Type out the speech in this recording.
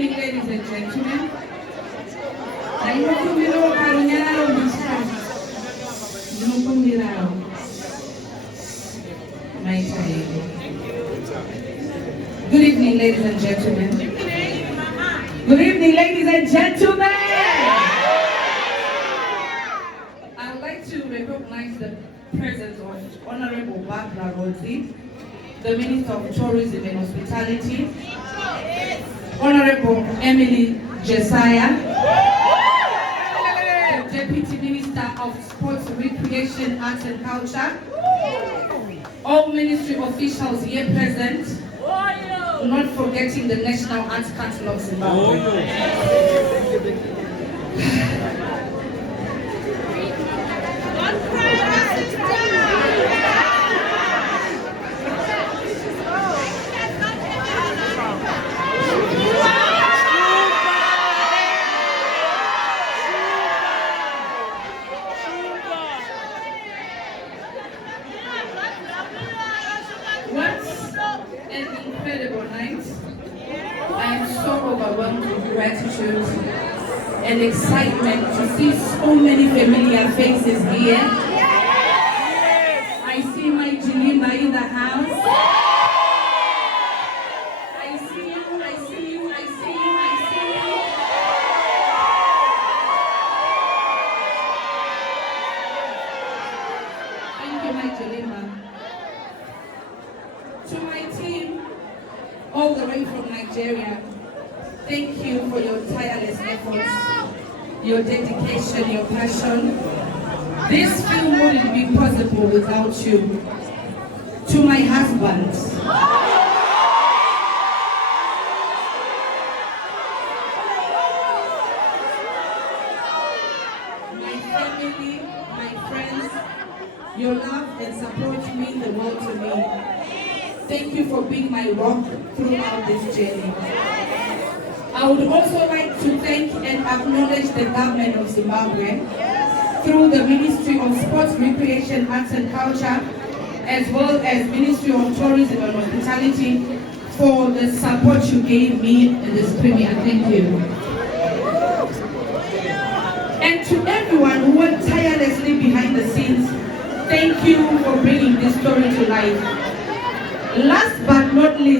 evening, ladies and gentlemen. I'm Mukumiro Karonyaro Mishka. Mukumiro. My time. Good evening, ladies and gentlemen. Good evening, ladies and gentlemen. I would like to recognize the presence of Honorable Barbara Rodzi, the Minister of Tourism and Hospitality, Honorable Emily Jesiah, the Deputy Minister of Sports, Recreation, Arts and Culture, all ministry officials here present, not forgetting the National Arts Council of Zimbabwe. Gratitude and excitement to see so many familiar faces here. I see my Jilimba in the house. I see you, I see you, I see you, I see you. Thank you, my Jilimba. To my team, all the way from Nigeria, thank you for your tireless efforts, your dedication, your passion. This film wouldn't be possible without you. To my husband, my family, my friends, your love and support mean the world to me. Thank you for being my rock throughout this journey. I would also like to thank and acknowledge the government of Zimbabwe through the Ministry of Sports, Recreation, Arts and Culture, as well as Ministry of Tourism and Hospitality for the support you gave me in this premiere. Thank you. And to everyone who worked tirelessly behind the scenes, thank you for bringing this story to life. Last but not least,